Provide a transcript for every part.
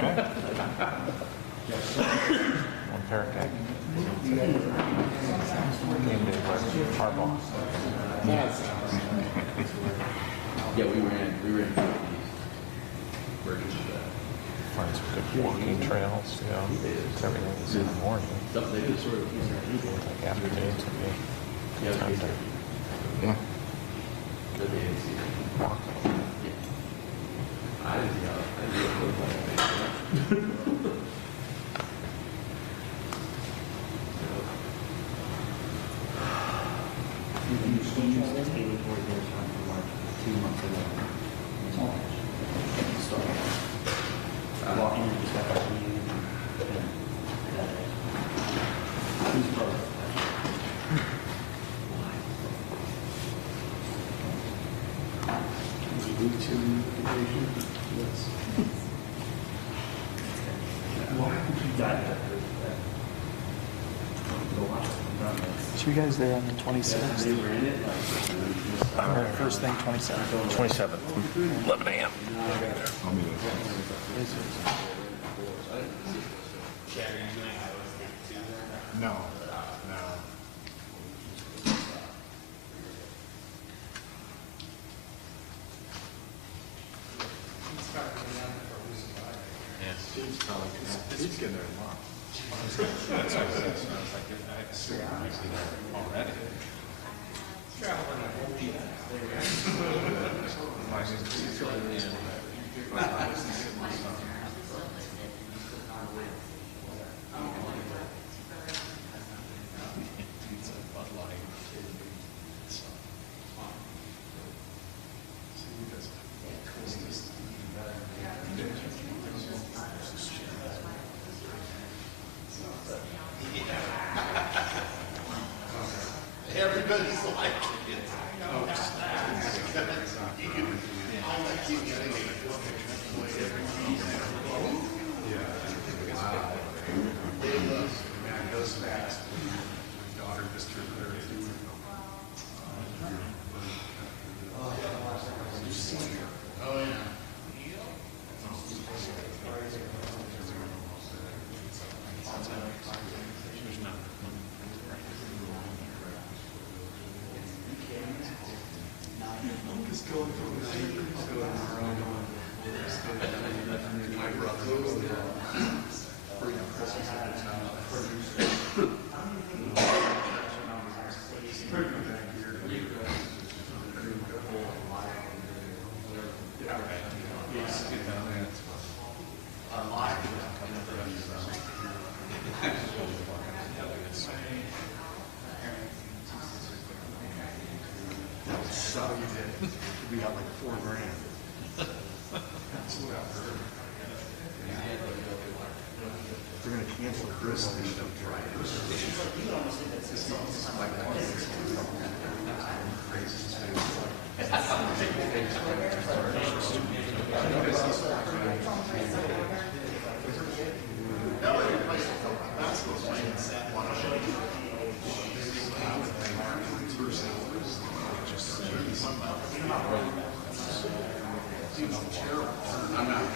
One pair cake. Game day with Harbaugh. Yeah, we were in versions of that. Find some good walking trails, you know. Everything is in the morning. Stuff they did sort of. Like afternoons would be Yeah, time to Yeah. good day to see it. walk. I didn't see how I didn't look like it. You switch to Taylor for their time for like 2 months ago. So I walk in and just got back to you. Who's both? Move to occupation. Yes. So you guys there on the 26th? They were in it like. Or first thing 27th? 27th, 11 a.m. I'll be there. No, no. He's getting there tomorrow. That's what I said. So I was like, I assume he's there already. Everybody's like, goes fast. My daughter just turned 32. Oh, yeah. Just going through the night, just going around, my brother was there. Bring Christmas at the town. So you did. We got like $4 grand. That's what I've heard. They're gonna cancel Chris and stuff. I'm not doing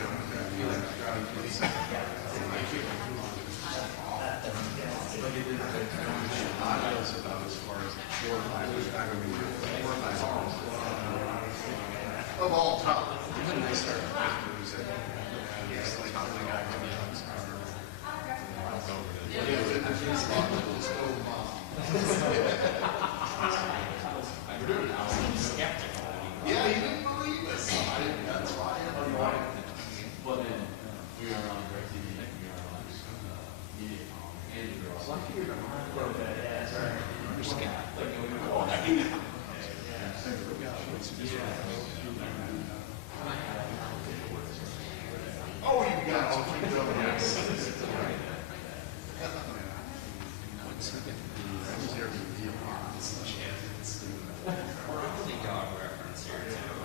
of all time. And they started losing. It's like how the guy comes yeah, he didn't believe us. That's why I Well, then we are on Direct TV. We are on media. And you're also. Oh, you got all kicked up. Yes.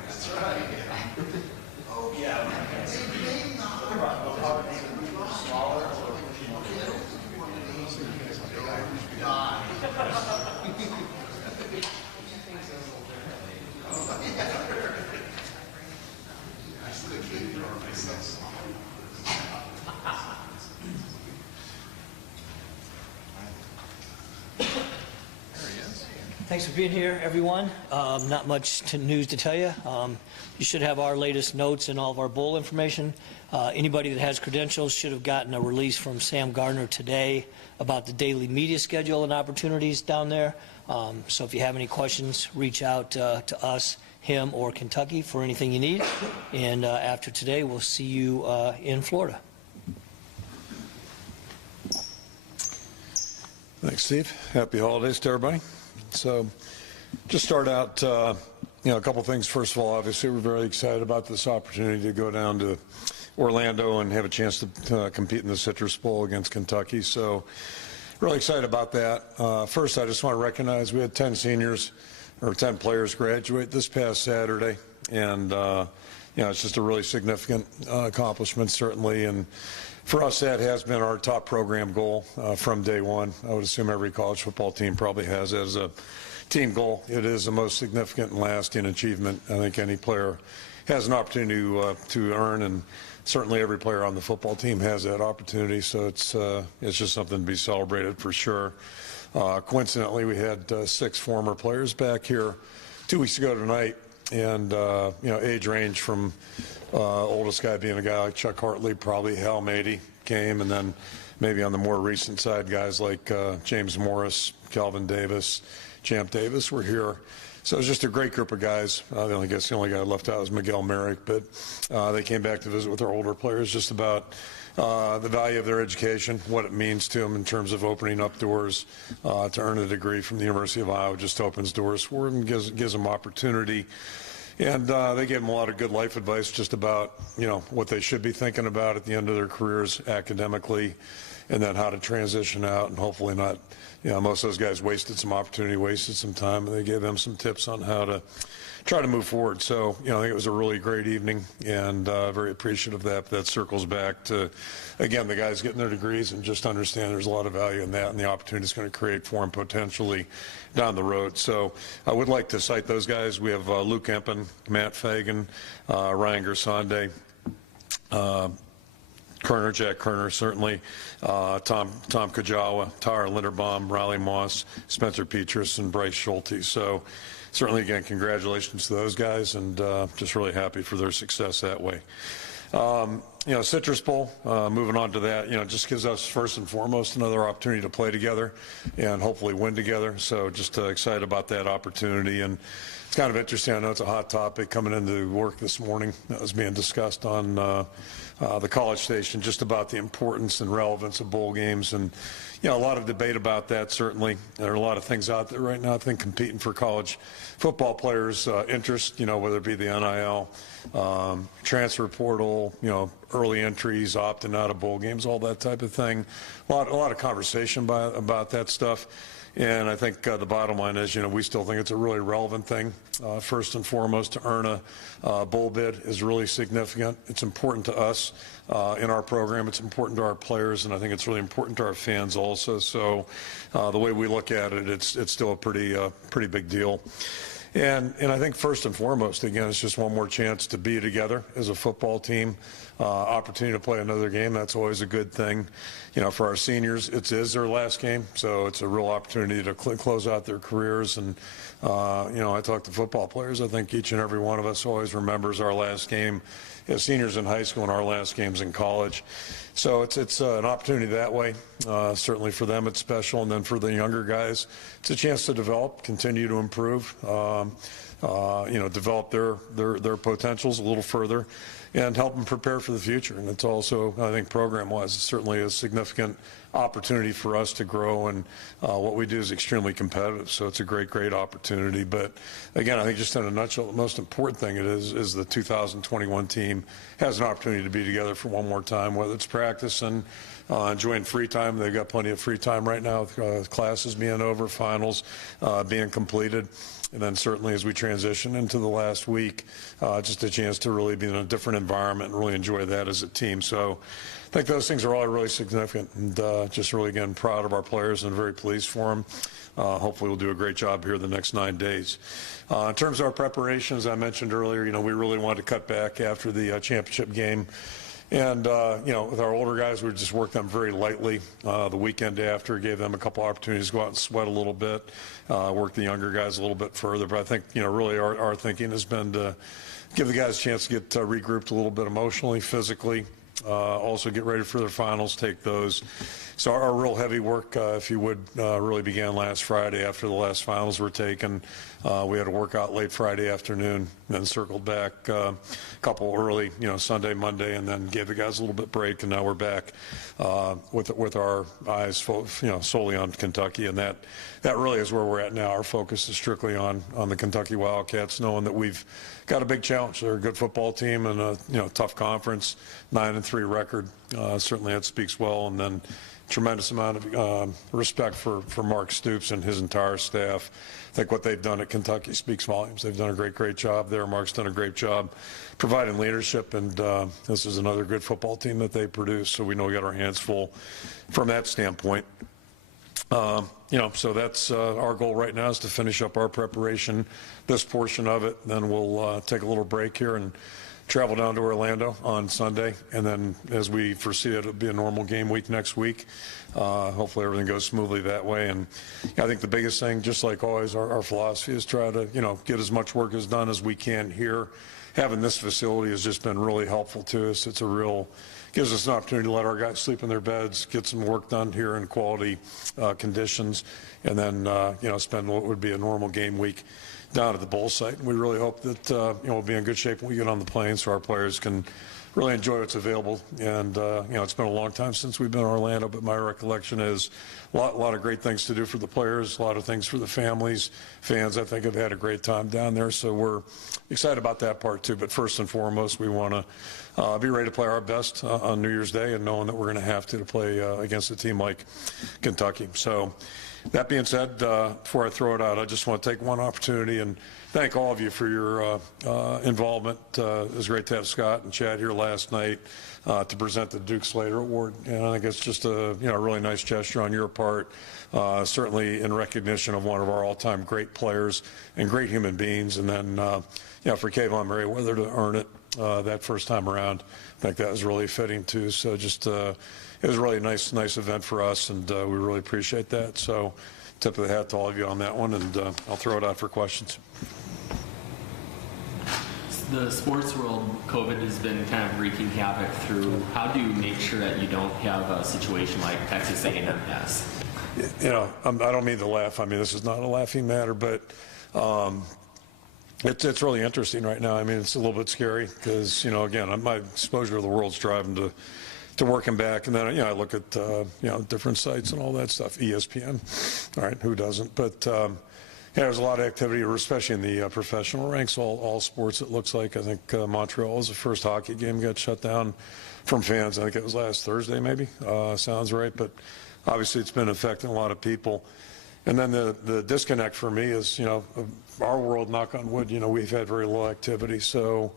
That's right. Oh, yeah. Smaller. Thanks for being here, everyone. Not much news to tell you. You should have our latest notes and all of our bowl information. Anybody that has credentials should have gotten a release from Sam Gardner today about the daily media schedule and opportunities down there. So if you have any questions, reach out to us, him, or Kentucky for anything you need. And after today, we'll see you in Florida. Thanks, Steve. Happy holidays to everybody. So just start out, a couple things. First of all, obviously, we're very excited about this opportunity to go down to Orlando and have a chance to compete in the Citrus Bowl against Kentucky. So really excited about that. First, I just want to recognize we had 10 seniors or 10 players graduate this past Saturday. And, it's just a really significant accomplishment, certainly. And for us, that has been our top program goal from day one. I would assume every college football team probably has as a team goal. It is the most significant and lasting achievement I think any player has an opportunity to earn, and certainly every player on the football team has that opportunity. So it's just something to be celebrated for sure. Coincidentally, we had 6 former players back here 2 weeks ago tonight, and age range from oldest guy being a guy like Chuck Hartley, probably Hal Mady came, and then maybe on the more recent side, guys like James Morris, Calvin Davis, Champ Davis were here. So it was just a great group of guys. I guess the only guy left out was Miguel Merrick, but they came back to visit with our older players just about the value of their education, what it means to them in terms of opening up doors to earn a degree from the University of Iowa. Just opens doors for them and gives them opportunity. And they gave them a lot of good life advice just about, what they should be thinking about at the end of their careers academically, and then how to transition out and hopefully not, most of those guys wasted some opportunity, wasted some time, and they gave them some tips on how to try to move forward. So, I think it was a really great evening, and very appreciative of that circles back to, again, the guys getting their degrees, and just understand there's a lot of value in that and the opportunity it's going to create for them potentially down the road. So I would like to cite those guys. We have Luke Empen, Matt Fagan, Ryan Gersonde, Jack Kerner, certainly, Tom Kajawa, Tyler Linderbaum, Riley Moss, Spencer Petras, and Bryce Schulte. So certainly, again, congratulations to those guys, and just really happy for their success that way. Citrus Bowl, moving on to that, just gives us first and foremost another opportunity to play together and hopefully win together. So just excited about that opportunity. And it's kind of interesting. I know it's a hot topic coming into work this morning that was being discussed on the College Station, just about the importance and relevance of bowl games. And, a lot of debate about that, certainly. There are a lot of things out there right now, I think, competing for college football players' interest, whether it be the NIL, transfer portal, early entries, opting out of bowl games, all that type of thing. A lot of conversation about that stuff. And I think the bottom line is, we still think it's a really relevant thing. First and foremost, to earn a bowl bid is really significant. It's important to us in our program. It's important to our players, and I think it's really important to our fans also. So the way we look at it, it's still a pretty big deal. And I think first and foremost, again, it's just one more chance to be together as a football team. Opportunity to play another game, that's always a good thing. For our seniors, it is their last game, so it's a real opportunity to close out their careers. And, I talk to football players. I think each and every one of us always remembers our last game as seniors in high school and our last games in college. So it's an opportunity that way. Certainly for them it's special, and then for the younger guys, it's a chance to develop, continue to improve, develop their potentials a little further, and help them prepare for the future. And it's also, I think, program-wise, it's certainly a significant opportunity for us to grow, and what we do is extremely competitive. So it's a great opportunity. But again, I think just in a nutshell, the most important thing is the 2021 team has an opportunity to be together for one more time, whether it's practice and enjoying free time. They've got plenty of free time right now with classes being over, finals being completed. And then certainly as we transition into the last week, just a chance to really be in a different environment and really enjoy that as a team. So I think those things are all really significant, and just really, again, proud of our players and very pleased for them. Hopefully we'll do a great job here the next 9 days. In terms of our preparation, as I mentioned earlier, we really wanted to cut back after the championship game And, with our older guys, we just worked them very lightly. The weekend after, gave them a couple opportunities to go out and sweat a little bit, work the younger guys a little bit further. But I think, really our thinking has been to give the guys a chance to get regrouped a little bit emotionally, physically, also get ready for their finals, take those. So our real heavy work, if you would, really began last Friday after the last finals were taken. We had a workout late Friday afternoon, then circled back a couple early, Sunday, Monday, and then gave the guys a little bit break, and now we're back with our eyes solely on Kentucky, and that really is where we're at now. Our focus is strictly on the Kentucky Wildcats, knowing that we've got a big challenge. They're a good football team and a tough conference, 9-3 record. Certainly that speaks well, and then tremendous amount of respect for Mark Stoops and his entire staff. I think what they've done at Kentucky speaks volumes. They've done a great job there. Mark's done a great job providing leadership, and this is another good football team that they produce, so we know we got our hands full from that standpoint. So that's our goal right now, is to finish up our preparation, this portion of it. Then we'll take a little break here and travel down to Orlando on Sunday, and then as we foresee it, it'll be a normal game week next week. Hopefully everything goes smoothly that way. And I think the biggest thing, just like always, our philosophy is try to get as much work as done as we can here. Having this facility has just been really helpful to us. It's gives us an opportunity to let our guys sleep in their beds, get some work done here in quality conditions, and then spend what would be a normal game week down at the bowl site. And we really hope that we'll be in good shape when we get on the plane, so our players can really enjoy what's available. And it's been a long time since we've been in Orlando, but my recollection is a lot of great things to do for the players, a lot of things for the families. Fans, I think, have had a great time down there, so we're excited about that part too. But first and foremost, we want to be ready to play our best on New Year's Day, and knowing that we're going to have to play against a team like Kentucky. So that being said, before I throw it out, I just want to take one opportunity and thank all of you for your involvement. It was great to have Scott and Chad here last night to present the Duke Slater Award, and I think it's just a really nice gesture on your part, certainly in recognition of one of our all-time great players and great human beings. And then for Kayvon Merriweather to earn it that first time around, I think that was really fitting too. So just it was a really nice event for us, and we really appreciate that. So tip of the hat to all of you on that one, and I'll throw it out for questions. The sports world, COVID has been kind of wreaking havoc through. How do you make sure that you don't have a situation like Texas A&M has? I don't mean to laugh. I mean, this is not a laughing matter, but it's really interesting right now. I mean, it's a little bit scary because, again, my exposure to the world's driving to working back, and then I look at different sites and all that stuff. ESPN, all right, who doesn't? But there's a lot of activity, especially in the professional ranks, all sports. It looks like I think Montreal was the first hockey game got shut down from fans. I think it was last Thursday, maybe. Sounds right, but obviously it's been affecting a lot of people. And then the disconnect for me is, our world, knock on wood, we've had very low activity. So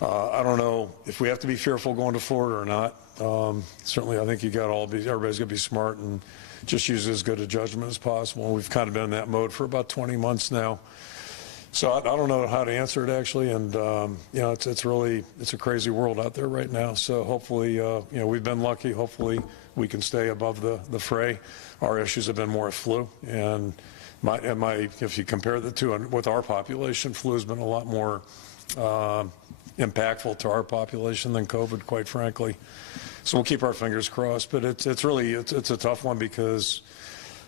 I don't know if we have to be fearful going to Florida or not. Certainly, I think everybody's got to be smart and just use as good a judgment as possible. We've kind of been in that mode for about 20 months now. So I don't know how to answer it, actually. And, it's a crazy world out there right now. So hopefully, we've been lucky. Hopefully we can stay above the fray. Our issues have been more flu. And if you compare the two with our population, flu has been a lot more impactful to our population than COVID, quite frankly. So we'll keep our fingers crossed. But it's a tough one because,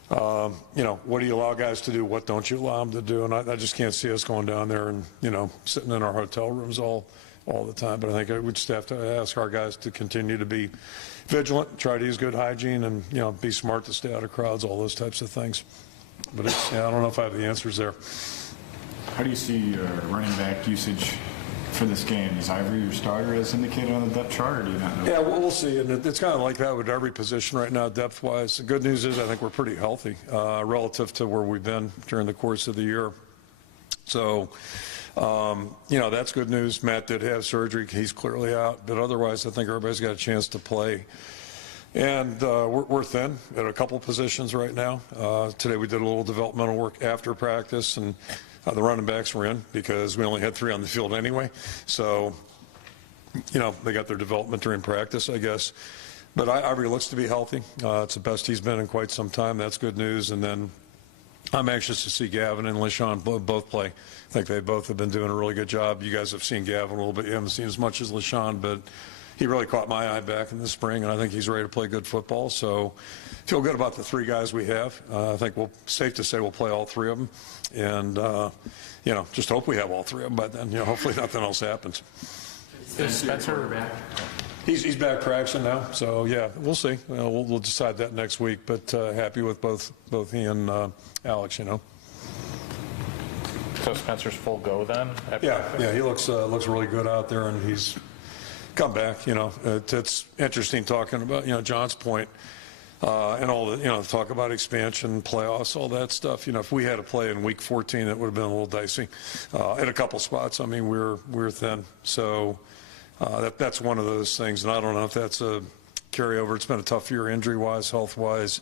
what do you allow guys to do? What don't you allow them to do? And I just can't see us going down there and, sitting in our hotel rooms all the time. But I think we just have to ask our guys to continue to be vigilant, try to use good hygiene, and, be smart to stay out of crowds, all those types of things. But I don't know if I have the answers there. How do you see your running back usage for this game? Is Ivory your starter as indicated on the depth chart, or do you not know? Yeah, we'll see. And it's kind of like that with every position right now, depth-wise. The good news is I think we're pretty healthy relative to where we've been during the course of the year. So, that's good news. Matt did have surgery. He's clearly out. But otherwise, I think everybody's got a chance to play. And we're thin at a couple positions right now. Today we did a little developmental work after practice, and the running backs were in because we only had 3 on the field anyway. So they got their development during practice, I guess. But Ivory looks to be healthy. It's the best he's been in quite some time. That's good news. And then I'm anxious to see Gavin and LaShawn both play. I think they both have been doing a really good job. You guys have seen Gavin a little bit. You haven't seen as much as LaShawn, but he really caught my eye back in the spring, and I think he's ready to play good football. So feel good about the three guys we have. I think safe to say we'll play all three of them. And, just hope we have all three of them by then. Hopefully nothing else happens. Is Spencer? He's back practicing now, so yeah, we'll see. We'll decide that next week. But happy with both he and Alex. So Spencer's full go then? Yeah, he looks really good out there, and he's come back. It's interesting talking about John's point and all the talk about expansion, playoffs, all that stuff. If we had to play in week 14, it would have been a little dicey in a couple spots. I mean, we're thin, so. That's one of those things, and I don't know if that's a carryover. It's been a tough year injury-wise, health-wise.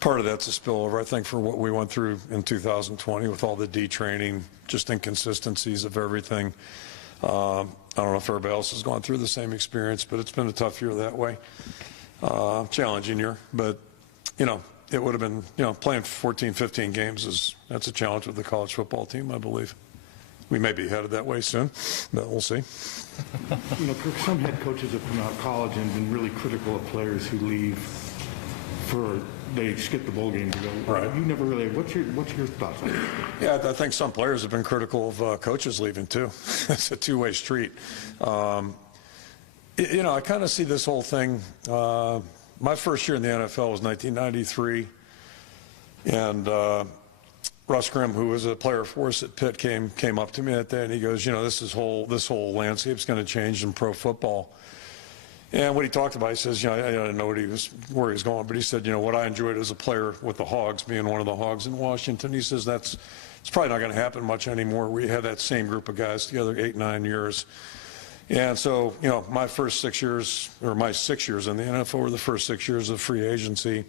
Part of that's a spillover, I think, for what we went through in 2020 with all the detraining, just inconsistencies of everything. I don't know if everybody else has gone through the same experience, but it's been a tough year that way. Challenging year, but, it would have been, playing 14, 15 games that's a challenge with the college football team, I believe. We may be headed that way soon, but we'll see. Kirk, some head coaches have come out of college and been really critical of players who leave they skip the bowl game to go. Right. You never really. What's your thoughts on that? Yeah, I think some players have been critical of coaches leaving too. It's a two-way street. I kind of see this whole thing. My first year in the NFL was 1993, and. Russ Grimm, who was a player for us at Pitt, came up to me that day, and he goes, this whole landscape's going to change in pro football. And what he talked about, he says, I didn't know where he was going, but he said, what I enjoyed as a player with the Hogs, being one of the Hogs in Washington, he says it's probably not going to happen much anymore. We had that same group of guys together 8, 9 years. And so, my 6 years in the NFL were the first 6 years of free agency.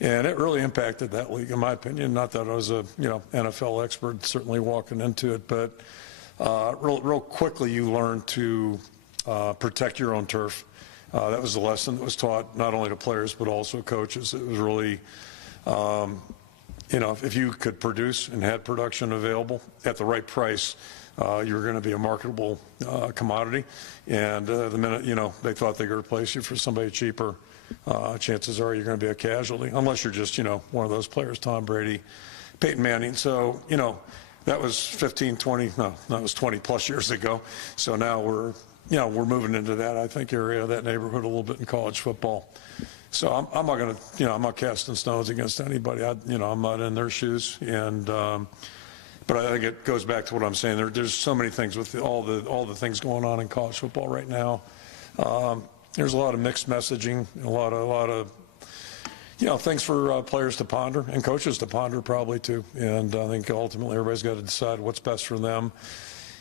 And it really impacted that league, in my opinion. Not that I was a NFL expert, certainly walking into it, but real quickly you learn to protect your own turf. That was the lesson that was taught not only to players but also coaches. It was really, if you could produce and had production available at the right price, you were going to be a marketable commodity. And the minute they thought they could replace you for somebody cheaper. Chances are you're going to be a casualty, unless you're just, one of those players, Tom Brady, Peyton Manning. So, that was 15, 20, no, that was 20 plus years ago. So now we're moving into that, I think, area, that neighborhood a little bit in college football. So I'm not going to, I'm not casting stones against anybody. I'm not in their shoes. And, but I think it goes back to what I'm saying. There's so many things with all the things going on in college football right now. There's a lot of mixed messaging, a lot of things for players to ponder and coaches to ponder probably too. And I think ultimately everybody's got to decide what's best for them.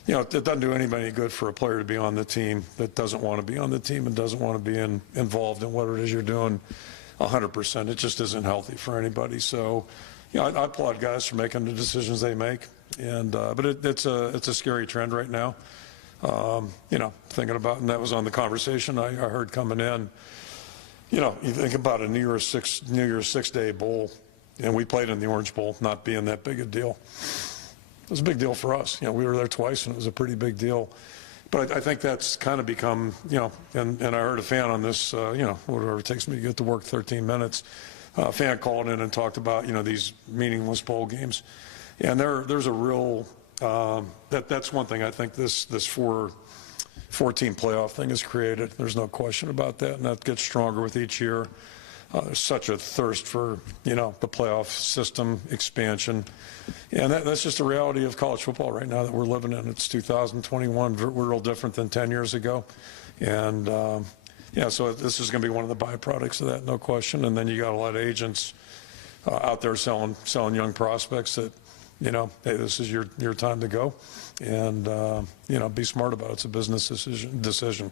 It doesn't do anybody any good for a player to be on the team that doesn't want to be on the team and doesn't want to be involved in what it is you're doing 100%. It just isn't healthy for anybody. So, I applaud guys for making the decisions they make. And but it's a scary trend right now. Thinking about, and that was on the conversation I heard coming in. You think about a New Year's Six-day bowl, and we played in the Orange Bowl, not being that big a deal. It was a big deal for us. We were there twice, and it was a pretty big deal. But I think that's kind of become, and I heard a fan on this, whatever it takes me to get to work 13 minutes. A fan called in and talked about, these meaningless bowl games. And there's a real, that's one thing I think this 4-team playoff thing has created. There's no question about that, and that gets stronger with each year. There's such a thirst for, the playoff system expansion. And that's just the reality of college football right now that we're living in. It's 2021. We're real different than 10 years ago. And, so this is going to be one of the byproducts of that, no question. And then you got a lot of agents out there selling young prospects that, hey, this is your time to go. And, be smart about it. It's a business decision.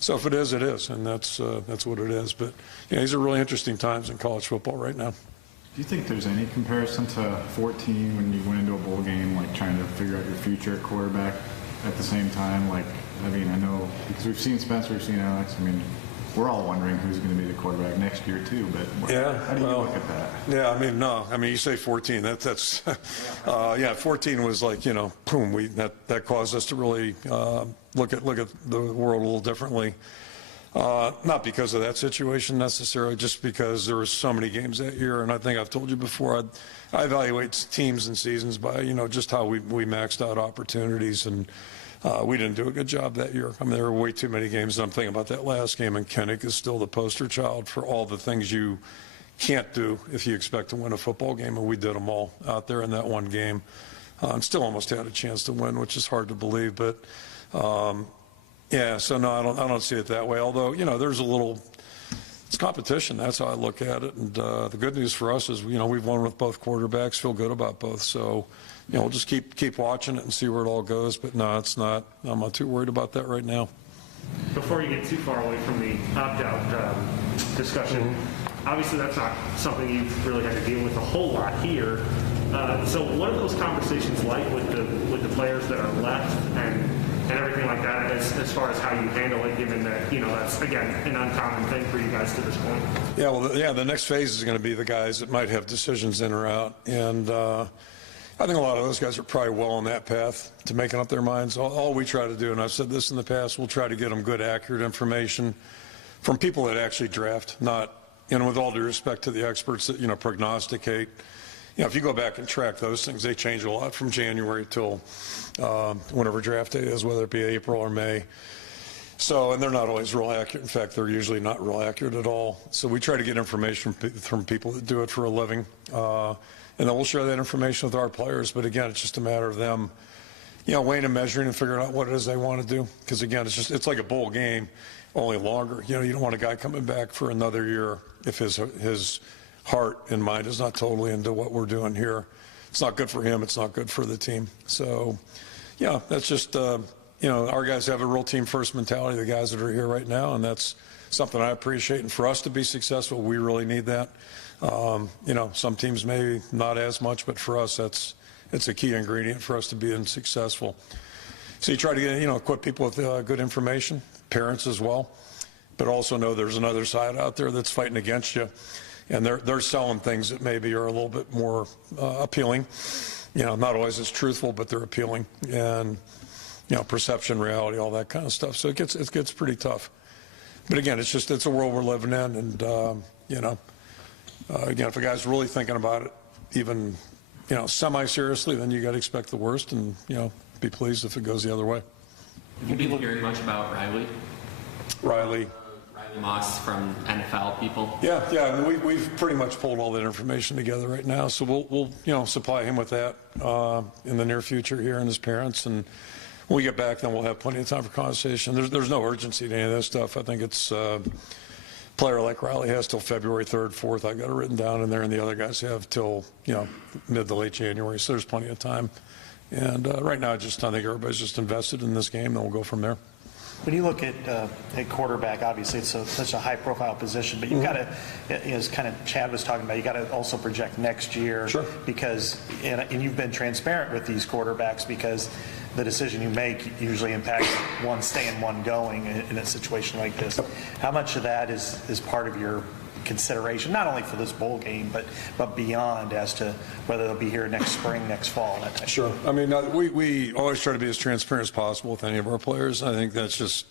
So if it is, it is. And that's what it is. But, these are really interesting times in college football right now. Do you think there's any comparison to 14 when you went into a bowl game, like trying to figure out your future at quarterback at the same time? Like, I mean, I know because we've seen Spencer, we've seen Alex. I mean, we're all wondering who's going to be the quarterback next year too. But Yeah, how do you look at that? Yeah, I mean, no. I mean, you say 14. That's 14 was like, you know, boom. That caused us to really look at the world a little differently. Not because of that situation necessarily, just because there were so many games that year. And I think I've told you before, I evaluate teams and seasons by, you know, just how we maxed out opportunities. And we didn't do a good job that year. I mean, there were way too many games. And I'm thinking about that last game, and Kennick is still the poster child for all the things you can't do if you expect to win a football game. And we did them all out there in that one game. And still almost had a chance to win, which is hard to believe. But, yeah, so no, I don't see it that way. Although, you know, there's a little, it's competition. That's how I look at it. And the good news for us is, you know, we've won with both quarterbacks, feel good about both. So, you know, we'll just keep watching it and see where it all goes. But no, it's not. I'm not too worried about that right now. Before you get too far away from the opt-out discussion, obviously that's not something you've really had to deal with a whole lot here. So what are those conversations like with the players that are left and everything like that, as far as how you handle it, given that, you know, that's, again, an uncommon thing for you guys to this point? Yeah, well, the next phase is going to be the guys that might have decisions in or out. And I think a lot of those guys are probably well on that path to making up their minds. All we try to do, and I've said this in the past, we'll try to get them good, accurate information from people that actually draft, not, you know, with all due respect to the experts that, you know, prognosticate. You know, if you go back and track those things, they change a lot from January till whenever draft day is, whether it be April or May. So, and they're not always real accurate. In fact, they're usually not real accurate at all. So we try to get information from people that do it for a living. And then we'll share that information with our players. But again, it's just a matter of them, you know, weighing and measuring and figuring out what it is they want to do. Because again, it's like a bowl game, only longer. You know, you don't want a guy coming back for another year if his heart and mind is not totally into what we're doing here. It's not good for him. It's not good for the team. So, yeah, that's just, you know, our guys have a real team first mentality, the guys that are here right now, and that's something I appreciate. And for us to be successful, we really need that. You know, some teams maybe not as much, but for us, it's a key ingredient for us to being successful. So you try to get, you know, equip people with good information, parents as well, but also know there's another side out there that's fighting against you. And they're selling things that maybe are a little bit more appealing. You know, not always as truthful, but they're appealing. And, you know, perception, reality, all that kind of stuff. So it gets pretty tough. But again, it's a world we're living in. And, you know, again, if a guy's really thinking about it, even, you know, semi-seriously, then you got to expect the worst and, you know, be pleased if it goes the other way. Have you been hearing much about Riley? Riley Moss from NFL people? Yeah. I mean, we've pretty much pulled all that information together right now, so we'll you know, supply him with that in the near future here, and his parents. And when we get back, then we'll have plenty of time for conversation. There's no urgency to any of this stuff. I think it's player like Riley has till February 3rd, 4th. I got it written down in there, and the other guys have till, you know, mid to late January. So there's plenty of time. And right now, I think everybody's just invested in this game, and we'll go from there. When you look at quarterback, obviously it's such a high-profile position, but you've got to, as kind of Chad was talking about, you got to also project next year. Sure. Because, and you've been transparent with these quarterbacks, because the decision you make usually impacts one staying, one going in a situation like this. How much of that is part of your consideration, not only for this bowl game, but beyond, as to whether they'll be here next spring, next fall, that type Sure. of thing? I mean, we always try to be as transparent as possible with any of our players. I think that's just,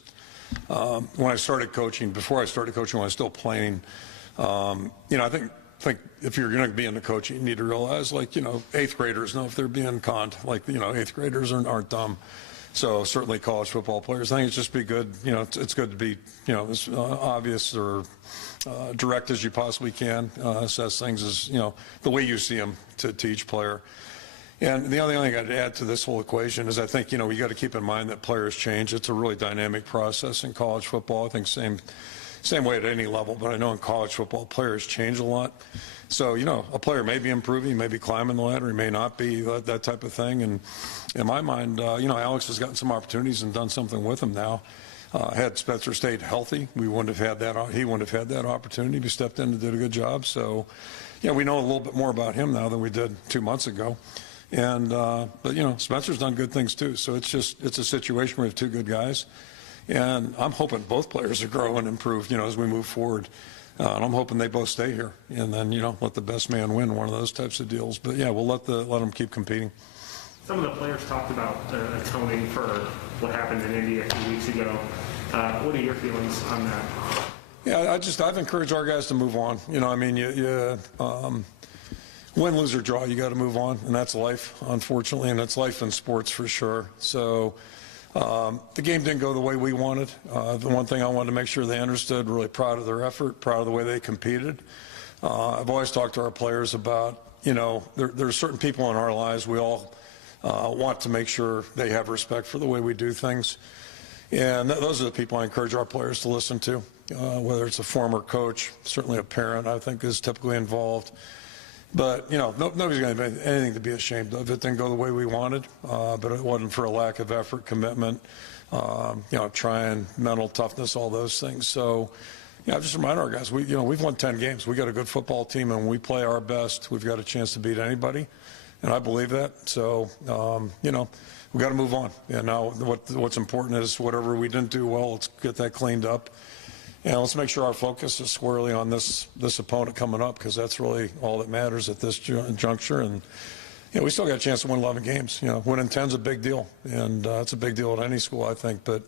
when I started coaching, before I started coaching, when I was still playing, you know, I think if you're going to be into coaching, you need to realize, like, you know, 8th graders know if they're being conned. Like, you know, 8th graders aren't dumb. So certainly college football players, I think it's just be good, you know, it's good to be, you know, as obvious or direct as you possibly can, assess things as, you know, the way you see them to each player. And the only thing I'd add to this whole equation is I think, you know, we got to keep in mind that players change. It's a really dynamic process in college football. I think same way at any level, but I know in college football players change a lot. So, you know, a player may be improving, may be climbing the ladder, he may not be, that type of thing. And in my mind, you know, Alex has gotten some opportunities and done something with them now. Had Spencer stayed healthy, we wouldn't have had that. He wouldn't have had that opportunity. He stepped in and did a good job. So, yeah, we know a little bit more about him now than we did 2 months ago. And, but, you know, Spencer's done good things too. So it's a situation where we have two good guys. And I'm hoping both players are grow and improve, you know, as we move forward. And I'm hoping they both stay here. And then, you know, let the best man win, one of those types of deals. But, yeah, we'll let them keep competing. Some of the players talked about atoning for what happened in Indy a few weeks ago. What are your feelings on that? Yeah, I've encouraged our guys to move on. You know, I mean, win, lose, or draw, you got to move on, and that's life, unfortunately, and it's life in sports for sure. So the game didn't go the way we wanted. The one thing I wanted to make sure they understood, really proud of their effort, proud of the way they competed. I've always talked to our players about, you know, there are certain people in our lives we all want to make sure they have respect for the way we do things. And those are the people I encourage our players to listen to, whether it's a former coach, certainly a parent, I think is typically involved. But, you know, nobody's going to have anything to be ashamed of. It didn't go the way we wanted, but it wasn't for a lack of effort, commitment, you know, trying, mental toughness, all those things. So, yeah, I just remind our guys, we've won 10 games. We got a good football team, and when we play our best, we've got a chance to beat anybody. And I believe that. So, you know, we got to move on. And now what's important is whatever we didn't do well, let's get that cleaned up. And let's make sure our focus is squarely on this opponent coming up, because that's really all that matters at this juncture. And, you know, we still got a chance to win 11 games. You know, winning 10's a big deal. And it's a big deal at any school, I think. But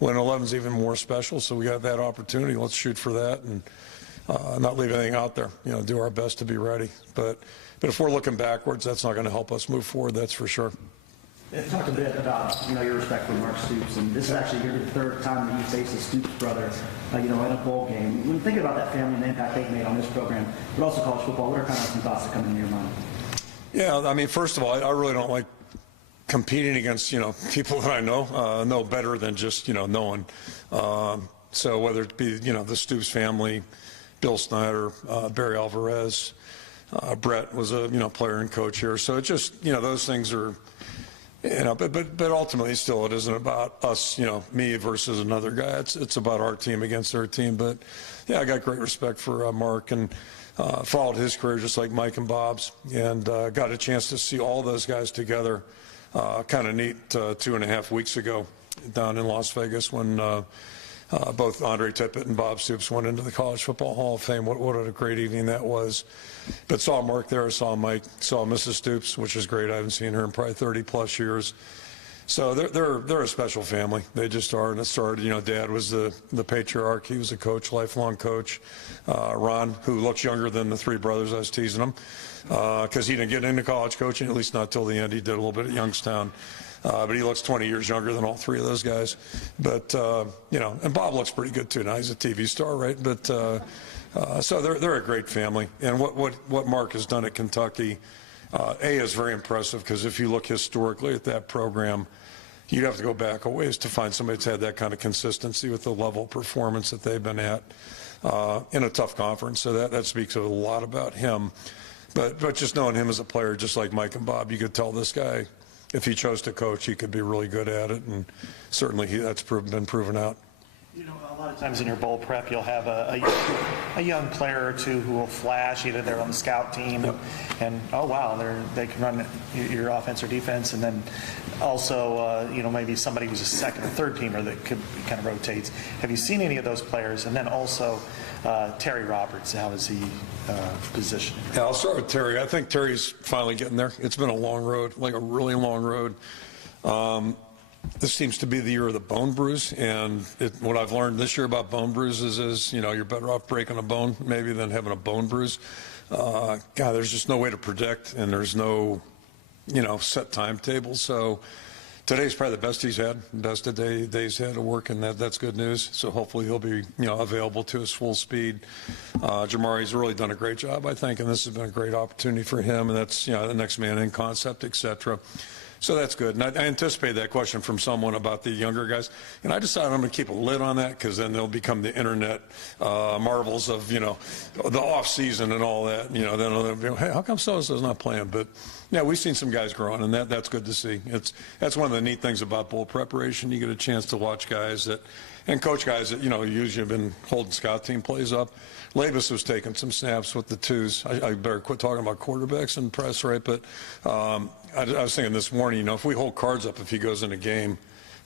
winning 11's even more special. So we got that opportunity. Let's shoot for that and not leave anything out there. You know, do our best to be ready. But if we're looking backwards, that's not going to help us move forward, that's for sure. Talk a bit about, you know, your respect for Mark Stoops, and this is actually your third time that you face a Stoops brother, you know, in a bowl game. When thinking about that family and the impact they've made on this program, but also college football, what are kind of some thoughts that come into your mind? Yeah, I mean, first of all, I really don't like competing against, you know, people that I know better than just, you know, knowing. So whether it be, you know, the Stoops family, Bill Snyder, Barry Alvarez, Brett was a, you know, player and coach here. So it just, you know, those things are, you know, but ultimately still it isn't about us, you know, me versus another guy. It's about our team against their team. But yeah, I got great respect for Mark, and followed his career just like Mike and Bob's, and got a chance to see all those guys together. Kind of neat 2.5 weeks ago down in Las Vegas when both Andre Tippett and Bob Stoops went into the College Football Hall of Fame. What a great evening that was. But saw Mark there, saw Mike, saw Mrs. Stoops, which is great. I haven't seen her in probably 30-plus years. So they're a special family. They just are. And it started, you know, Dad was the patriarch. He was a coach, lifelong coach. Ron, who looks younger than the three brothers, I was teasing him, because he didn't get into college coaching, at least not till the end. He did a little bit at Youngstown. But he looks 20 years younger than all three of those guys. But, you know, and Bob looks pretty good, too. Now he's a TV star, right? But so they're a great family. And what Mark has done at Kentucky, is very impressive, because if you look historically at that program, you'd have to go back a ways to find somebody that's had that kind of consistency with the level of performance that they've been at in a tough conference. So that speaks a lot about him. But just knowing him as a player, just like Mike and Bob, you could tell this guy, if he chose to coach, he could be really good at it, and certainly that's been proven out. You know, a lot of times in your bowl prep, you'll have a young player or two who will flash. Either they're on the scout team, and oh wow, they can run your offense or defense, and then also you know, maybe somebody who's a second or third teamer that could kind of rotates. Have you seen any of those players? And then also Terry Roberts, how is he positioned? Yeah, I'll start with Terry. I think Terry's finally getting there. It's been a long road, like a really long road. This seems to be the year of the bone bruise, and what I've learned this year about bone bruises is, you know, you're better off breaking a bone maybe than having a bone bruise. God, there's just no way to predict, and there's no, you know, set timetable. So today's probably the best he's had, best of days had to work, and that's good news. So hopefully he'll be, you know, available to his full speed. Jamari's really done a great job, I think, and this has been a great opportunity for him, and that's, you know, the next man in concept, et cetera. So that's good. And I anticipate that question from someone about the younger guys. And I decided I'm going to keep a lid on that, because then they'll become the internet marvels of, you know, the off season and all that. You know, then they'll be, hey, how come so-and-so's not playing? But, yeah, we've seen some guys growing, and that's good to see. That's one of the neat things about bowl preparation. You get a chance to watch guys and coach guys that, you know, usually have been holding scout team plays up. Labus was taking some snaps with the twos. I better quit talking about quarterbacks and press, right? But I was thinking this morning, you know, if we hold cards up if he goes in a game,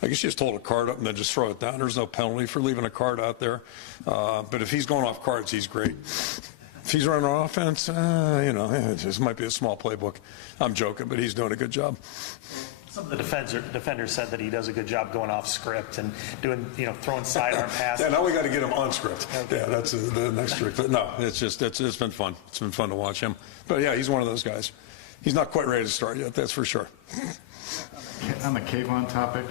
I guess you just hold a card up and then just throw it down. There's no penalty for leaving a card out there. But if he's going off cards, he's great. If he's running on offense, you know, this might be a small playbook. I'm joking, but he's doing a good job. Some of the defenders said that he does a good job going off script and doing, you know, throwing sidearm passes. Yeah, now we got to get him on script. Okay. Yeah, that's the next trick. But no, it's been fun. It's been fun to watch him. But yeah, he's one of those guys. He's not quite ready to start yet, that's for sure. On the Kayvon topic,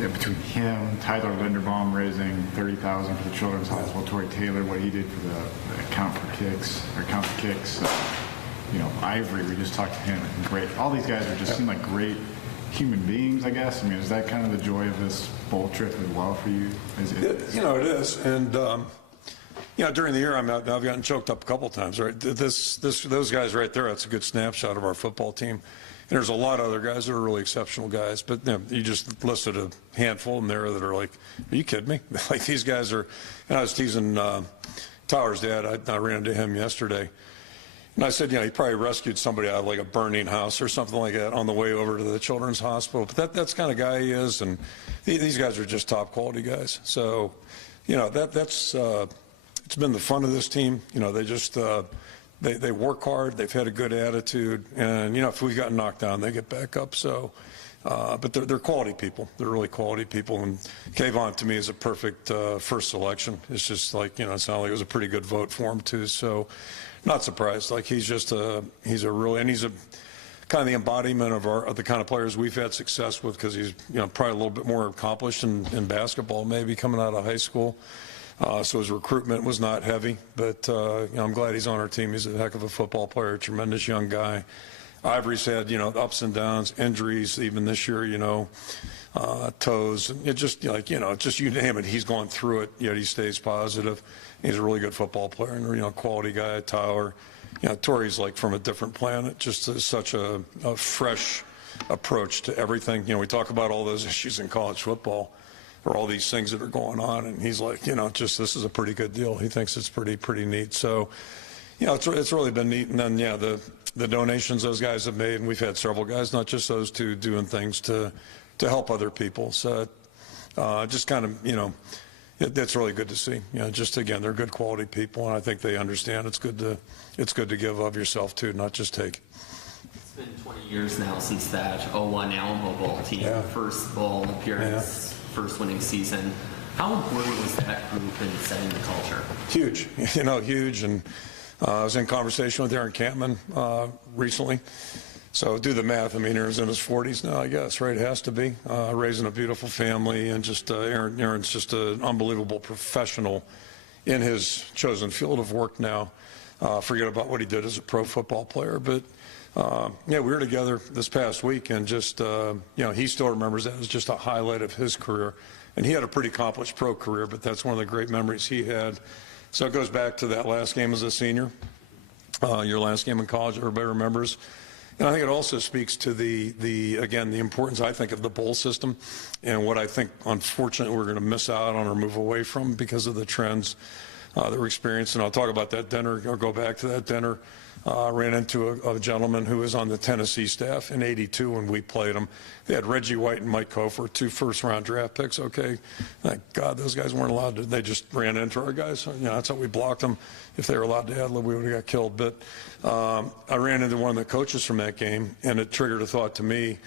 between him, Tyler Linderbaum raising $30,000 for the Children's Hospital, Torrey Taylor, what he did for the count for kicks, you know, Ivory, we just talked to him, and great. All these guys seem like great human beings, I guess. I mean, is that kind of the joy of this bowl trip as well for you? You know, it is. And, you know, during the year, I've gotten choked up a couple times, right? Those guys right there, that's a good snapshot of our football team. And there's a lot of other guys that are really exceptional guys, but you know, you just listed a handful in there that are like, are you kidding me? Like these guys are, and I was teasing Tyler's dad. I ran into him yesterday. And I said, you know, he probably rescued somebody out of like a burning house or something like that on the way over to the Children's Hospital. But that's the kind of guy he is, and these guys are just top quality guys. So, you know, that's it's been the fun of this team. You know, they just they work hard. They've had a good attitude, and you know, if we've gotten knocked down, they get back up. So, but they're quality people. They're really quality people, and Kayvon to me is a perfect first selection. It's just like, you know, it sounded like it was a pretty good vote for him too. So. Not surprised. Like he's a kind of the embodiment of the kind of players we've had success with, because he's, you know, probably a little bit more accomplished in basketball, maybe coming out of high school. So his recruitment was not heavy, but you know, I'm glad he's on our team. He's a heck of a football player, tremendous young guy. Ivory's had, you know, ups and downs, injuries, even this year, you know, toes. It just, like, you know, just you name it, he's gone through it, yet he stays positive. He's a really good football player and, you know, quality guy. Tyler, you know, Torrey's like from a different planet, just such a fresh approach to everything. You know, we talk about all those issues in college football or all these things that are going on, and he's like, you know, just this is a pretty good deal. He thinks it's pretty neat. So, you know, it's really been neat. And then, yeah, the donations those guys have made, and we've had several guys, not just those two, doing things to help other people. So just kind of, you know, that's really good to see. You know, just again, they're good quality people, and I think they understand it's good to give of yourself too, not just take. It's been 20 years now since that 01 Alamo Bowl team, first bowl appearance, first winning season. How important was that group in setting the culture? Huge, you know, huge. And I was in conversation with Aaron Campman recently. So do the math. I mean, Aaron's in his 40s now, I guess, right? It has to be. Raising a beautiful family, and just Aaron's just an unbelievable professional in his chosen field of work now. Forget about what he did as a pro football player. But, yeah, we were together this past week, and just, you know, he still remembers that as just a highlight of his career. And he had a pretty accomplished pro career, but that's one of the great memories he had. So it goes back to that last game as a senior, your last game in college, everybody remembers. And I think it also speaks to again, the importance, I think, of the bowl system, and what I think, unfortunately, we're going to miss out on or move away from because of the trends that we're experiencing. I'll talk about that dinner, or go back to that dinner. Ran into a gentleman who was on the Tennessee staff in '82 when we played them. They had Reggie White and Mike Kofor, 2 first-round draft picks. Okay, thank God those guys weren't allowed to. They just ran into our guys. You know, that's how we blocked them. If they were allowed to ad-lib, we would have got killed. But I ran into one of the coaches from that game, and it triggered a thought to me.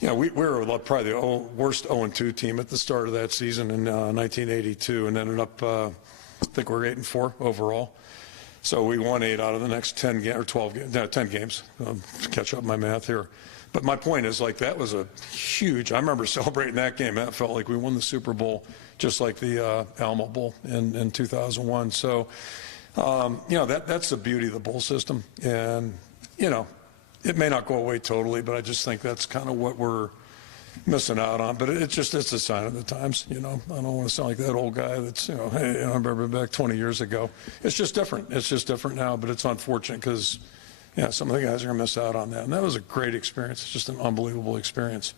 You know, we were probably the worst 0-2 team at the start of that season in 1982, and ended up, I think we're 8-4 overall. So we won 8 out of the next 10 games, or 12 games, no, 10 games. Catch up my math here. But my point is, like, that was a huge, I remember celebrating that game. That felt like we won the Super Bowl, just like the Alamo Bowl in 2001. So, you know, that's the beauty of the bowl system. And, you know, it may not go away totally, but I just think that's kind of what we're missing out on. But it's a sign of the times, you know. I don't want to sound like that old guy that's, you know, hey, I remember back 20 years ago. It's just different. It's just different now, but it's unfortunate because, yeah, some of the guys are going to miss out on that. And that was a great experience. It's just an unbelievable experience.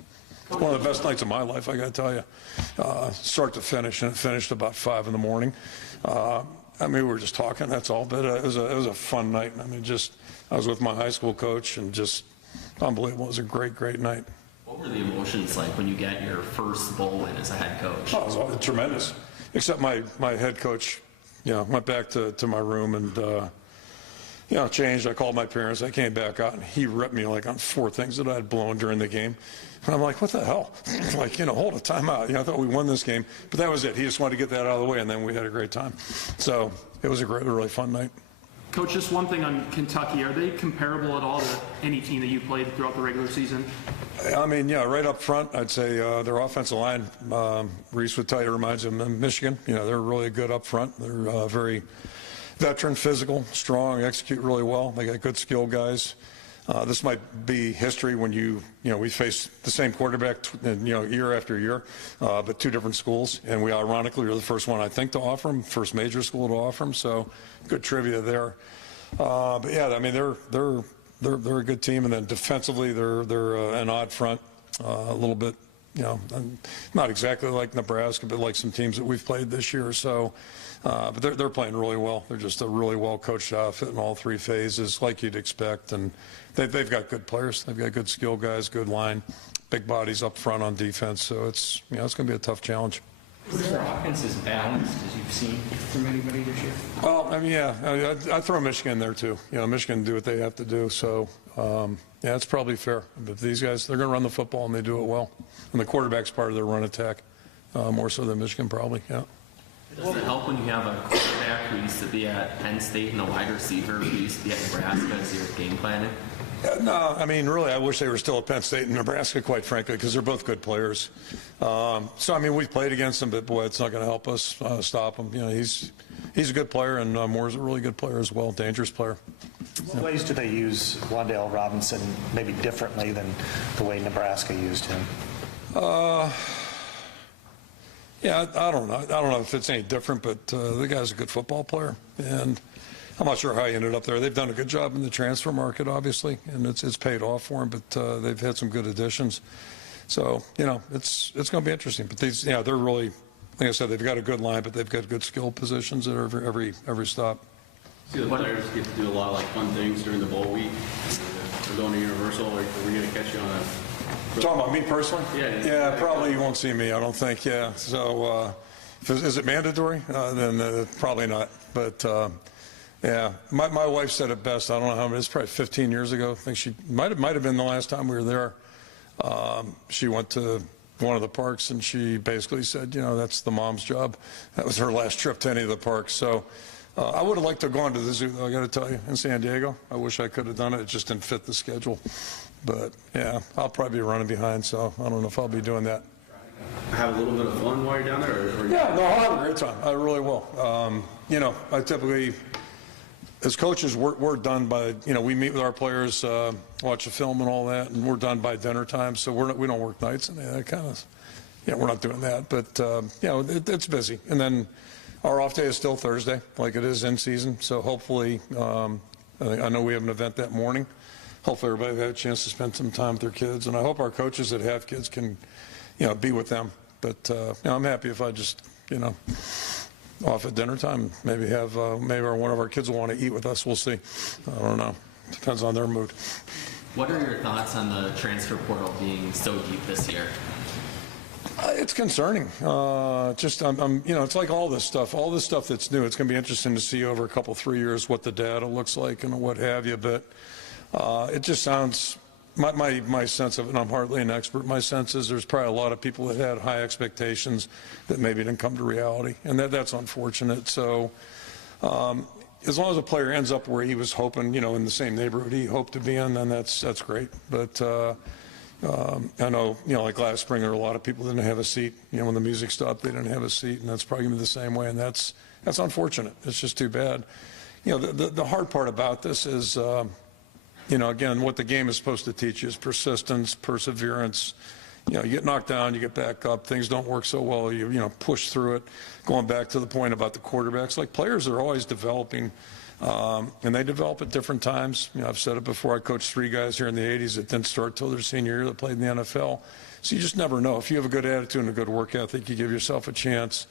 It's one of the best nights of my life, I got to tell you. Start to finish, and it finished about 5 in the morning. I mean, we were just talking, that's all, but it was a fun night. I mean, I was with my high school coach, and just unbelievable. It was a great night. What were the emotions like when you got your first bowl win as a head coach? Oh, it was tremendous. Except my head coach, went back to my room and, changed. I called my parents. I came back out, and he ripped me like on 4 things that I had blown during the game. And I'm like, what the hell? Like, hold a timeout. I thought we won this game. But that was it. He just wanted to get that out of the way, and then we had a great time. So it was a really fun night. Coach, just one thing on Kentucky. Are they comparable at all to any team that you played throughout the regular season? I mean, right up front, I'd say their offensive line, Reese would tell you, reminds them of Michigan. They're really good up front. They're very veteran, physical, strong, execute really well. They got good skill guys. This might be history when we face the same quarterback, year after year, but 2 different schools. And we ironically are the first one, I think, to offer them, first major school to offer them. So good trivia there. But yeah, I mean, they're a good team. And then defensively, they're an odd front, a little bit, not exactly like Nebraska, but like some teams that we've played this year. So, but they're playing really well. They're just a really well coached outfit in all 3 phases, like you'd expect. And they've got good players. They've got good skill guys, good line, big bodies up front on defense. So it's going to be a tough challenge. Is their offense as balanced as you've seen from anybody this year? Well, I mean, yeah, I throw Michigan in there too. Michigan do what they have to do. So, yeah, it's probably fair. But these guys, they're going to run the football, and they do it well. And the quarterback's part of their run attack, more so than Michigan probably, yeah. Does it help when you have a quarterback who used to be at Penn State and a wide receiver who used to be at Nebraska as your game planning? No, I mean, really, I wish they were still at Penn State and Nebraska, quite frankly, because they're both good players. So, I mean, we've played against them, but, boy, it's not going to help us stop him. He's a good player, and Moore's a really good player as well, dangerous player. What ways do they use Wan'Dale Robinson maybe differently than the way Nebraska used him? Yeah, I don't know. I don't know if it's any different, but the guy's a good football player, and I'm not sure how he ended up there. They've done a good job in the transfer market, obviously, and it's paid off for him. But they've had some good additions, so it's going to be interesting. But they're really, like I said, they've got a good line, but they've got good skill positions at every stop. See, the players get to do a lot of fun things during the bowl week. We're going to Universal. Are we going to catch you on a? Talking about me personally? Yeah. Probably you won't see me, I don't think, yeah. So is it mandatory? Then probably not. But, yeah, my wife said it best. I don't know how many, it's probably 15 years ago. I think she might have been the last time we were there. She went to one of the parks, and she basically said, that's the mom's job. That was her last trip to any of the parks. So I would have liked to have gone to the zoo, though, I got to tell you, in San Diego. I wish I could have done it. It just didn't fit the schedule. But, yeah, I'll probably be running behind, so I don't know if I'll be doing that. Have a little bit of fun while you're down there? Yeah, no, I'll have a great time. I really will. I typically, as coaches, we're done by, we meet with our players, watch a film and all that, and we're done by dinner time, so we don't work nights and that kind of, we're not doing that. But, it's busy. And then our off day is still Thursday, like it is in season, so hopefully, I know we have an event that morning. Hopefully everybody will have a chance to spend some time with their kids, and I hope our coaches that have kids can, be with them. But I'm happy if I just, off at dinner time, maybe have maybe one of our kids will want to eat with us. We'll see. I don't know. Depends on their mood. What are your thoughts on the transfer portal being so deep this year? It's concerning. It's like all this stuff that's new. It's going to be interesting to see over a couple, 3 years what the data looks like and what have you. But it just sounds, my sense of it, and I'm hardly an expert, my sense is there's probably a lot of people that had high expectations that maybe didn't come to reality, and that's unfortunate. So as long as a player ends up where he was hoping, in the same neighborhood he hoped to be in, then that's great. But I know, like last spring, there were a lot of people that didn't have a seat. When the music stopped, they didn't have a seat, and that's probably going to be the same way, and that's unfortunate. It's just too bad. The hard part about this is, again, what the game is supposed to teach you is persistence, perseverance. You get knocked down, you get back up, things don't work so well, you push through it. Going back to the point about the quarterbacks, like players are always developing, and they develop at different times. I've said it before, I coached 3 guys here in the 80s that didn't start till their senior year that played in the NFL. So you just never know. If you have a good attitude and a good work ethic, you give yourself a chance.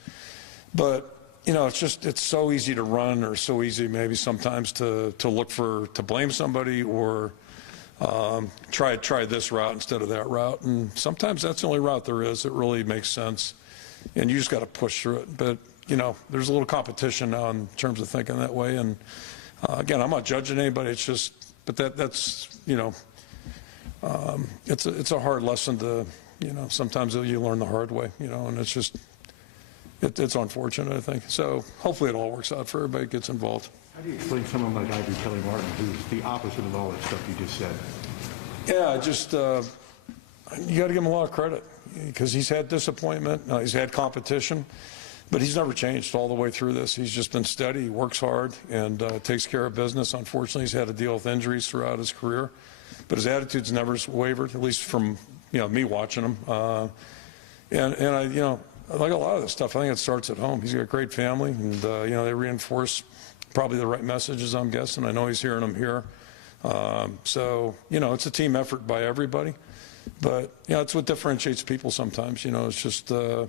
But you know, it's so easy to run, or so easy maybe sometimes to look to blame somebody, or try this route instead of that route. And sometimes that's the only route there is that really makes sense. And you just got to push through it. But, you know, there's a little competition now in terms of thinking that way. And again, I'm not judging anybody. It's just, but that's, you know, it's a hard lesson to, you know, sometimes you learn the hard way, you know, and it's just, it's unfortunate, I think. So hopefully it all works out for everybody that gets involved. How do you explain someone like Ivory Kelly Martin, who's the opposite of all that stuff you just said? Yeah, just, you got to give him a lot of credit, because he's had disappointment, he's had competition, but he's never changed all the way through this. He's just been steady, he works hard, and takes care of business. Unfortunately, he's had to deal with injuries throughout his career, but his attitude's never wavered, at least from, you know, me watching him. And I, you know, like a lot of this stuff, I think it starts at home. He's got a great family, and, you know, they reinforce probably the right messages, I'm guessing. I know he's hearing them here. So, you know, it's a team effort by everybody. But, you know, it's what differentiates people sometimes. You know, it's just, and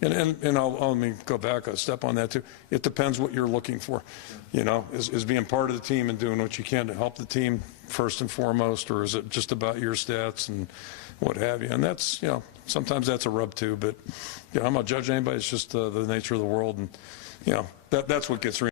let me go back a step on that, too. It depends what you're looking for, you know, is being part of the team and doing what you can to help the team first and foremost, or is it just about your stats and what have you? And that's, you know, sometimes that's a rub, too. But, you know, I'm not judging anybody. It's just the nature of the world. And, you know, that's what gets